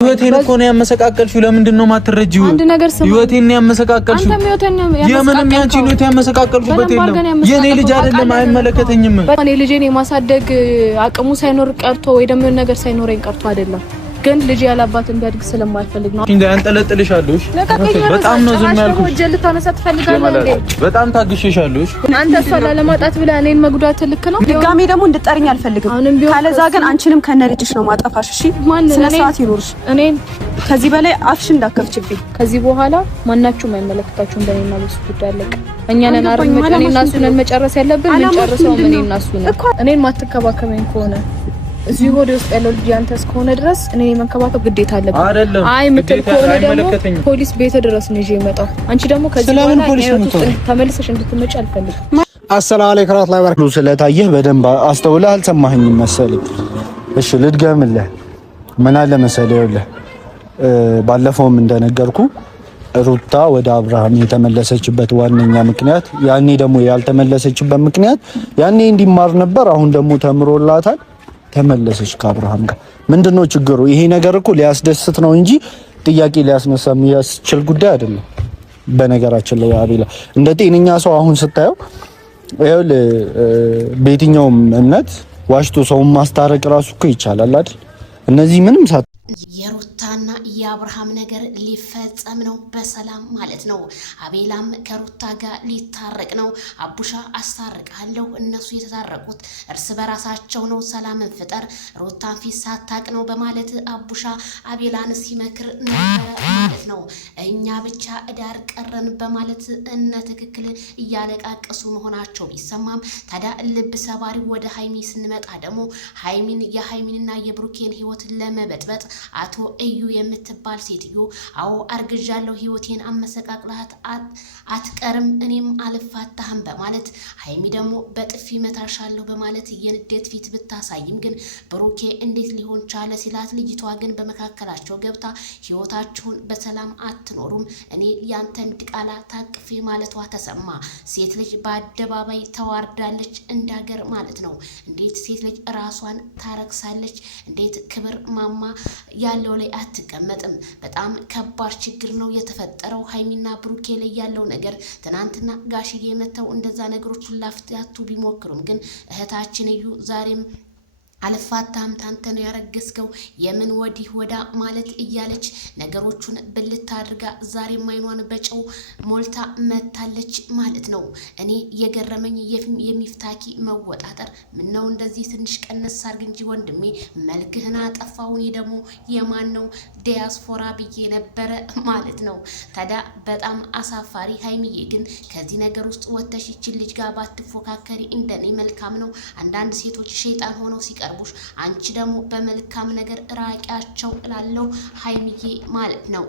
ህይወቴን እኮ ነው ያመሰቃቀልሽው ለምንድን ነው ማትረጂው ህይወቴን ነው ያመሰቃቀልሽው የምንም ያንቺን ህይወት ያመሰቃቀልሽበት የለም የኔ ልጅ አይደለም አይመለከተኝም እኔ ልጄን የማሳደግ አቅሙ ሳይኖር ቀርቶ ወይ ደግሞ ነገር ሳይኖረኝ ቀርቶ አይደለም ግን ልጅ ያላባት እንዲያድግ ስለማልፈልግ ነው እንዴ አንጠለጥልሻለሽ በጣም ነው ዝም ያልኩሽ ወጀል ታነሳ ትፈልጋለህ በጣም ታግሽሻለሽ አንተ እሷ ለማጣት ብለ እኔን መጉዳት ልክ ነው ድጋሜ ደግሞ እንድጠርኝ አልፈልግም ካለዛ ግን አንቺንም ከነልጅሽ ነው ማጠፋሽ እሺ ስለሰዓት ይኖርሽ እኔን ከዚህ በላይ አፍሽ እንዳከፍችብኝ ከዚህ በኋላ ማናችሁም አይመለከታችሁም በእኔና በሱ ጉዳይ አለቀ እኛ ነን አረም እኔና እሱ ነን መጨረስ ያለብን ምን ጨርሰው እኔና እሱ ነን እኔን ማትከባከበኝ ከሆነ እዚህ ወደ ውስጥ ያለው ልጅ አንተ እስከሆነ ድረስ እኔ መንከባከብ ግዴታ አለብኝ አይ ምትል ከሆነ ደግሞ ፖሊስ ቤት ድረስ ነው ይዤ መጣው አንቺ ደግሞ ከዚህ በኋላ ተመልሰሽ እንድትመጪ አልፈልግም አሰላሙ አለይኩም ወራህመቱላሂ ወበረካቱ ስለታየህ በደንብ አስተውለህ አልሰማኸኝም መሰለኝ እሺ ልድገምልህ ምን አለ መሰለህ ይኸውልህ ባለፈውም እንደነገርኩ ሩታ ወደ አብርሃም የተመለሰችበት ዋነኛ ምክንያት ያኔ ደግሞ ያልተመለሰችበት ምክንያት ያኔ እንዲማር ነበር አሁን ደግሞ ተምሮላታል ተመለሰች ከአብርሃም ጋር ምንድነው ችግሩ ይሄ ነገር እኮ ሊያስደስት ነው እንጂ ጥያቄ ሊያስነሳ የሚያስችል ጉዳይ አይደለም በነገራችን ላይ አቤላ እንደ ጤነኛ ሰው አሁን ስታየው ይኸውልህ በየትኛውም እምነት ዋሽቶ ሰውን ማስታረቅ ራሱ እኮ ይቻላል አይደል እነዚህ ምንም የሩታና የአብርሃም ነገር ሊፈጸም ነው በሰላም ማለት ነው አቤላም ከሩታ ጋር ሊታረቅ ነው አቡሻ አስታርቃለሁ እነሱ የተታረቁት እርስ በራሳቸው ነው ሰላምን ፍጠር ሩታን ፊት ሳታቅ ነው በማለት አቡሻ አቤላን ሲመክር ነበር ማለት ነው እኛ ብቻ እዳር ቀረን በማለት እነ ትክክል እያለቃቀሱ መሆናቸው ቢሰማም ታዲያ ልብ ሰባሪ ወደ ሃይሚ ስንመጣ ደግሞ የሃይሚንና የብሩኬን ህይወት ለመበጥበጥ አቶ እዩ የምትባል ሴትዮ አው አርግዣለሁ ህይወቴን አመሰቃቅላት አትቀርም እኔም አልፋታህም በማለት ሃይሚ ደግሞ በጥፊ መታሻለሁ በማለት የንዴት ፊት ብታሳይም ግን ብሩኬ እንዴት ሊሆን ቻለ ሲላት ልጅቷ ግን በመካከላቸው ገብታ ህይወታችሁን በሰላም አትኖሩም እኔ ያንተን ድቃላ ታቅፌ ማለቷ ተሰማ ሴት ልጅ በአደባባይ ተዋርዳለች እንዳገር ማለት ነው እንዴት ሴት ልጅ ራሷን ታረክሳለች እንዴት ክብር ማማ ያለው ላይ አትቀመጥም በጣም ከባድ ችግር ነው የተፈጠረው ሃይሚና ብሩኬ ላይ ያለው ነገር ትናንትና ጋሽዬ መተው እንደዛ ነገሮችን ላፍታቱ ቢሞክሩም ግን እህታችን እዩ ዛሬም አልፋታም ታንተ ነው ያረገስከው የምን ወዲህ ወዳ ማለት እያለች ነገሮቹን ብልት አድርጋ ዛሬ ማይኗን በጨው ሞልታ መታለች ማለት ነው እኔ የገረመኝ የሚፍታኪ መወጣጠር ምን ነው እንደዚህ ትንሽ ቀነስ አርግ እንጂ ወንድሜ መልክህና አጠፋው ደግሞ የማን ነው ዲያስፖራ ብዬ ነበረ ማለት ነው ታዲያ በጣም አሳፋሪ ሃይሚዬ ግን ከዚህ ነገር ውስጥ ወተሽ ይችል ልጅ ጋር ባትፎካከሪ እንደኔ መልካም ነው አንዳንድ ሴቶች ሸይጣን ሆነው ሲቀርቡሽ አንቺ ደግሞ በመልካም ነገር ራቂያቸው እላለሁ ሃይሚዬ ማለት ነው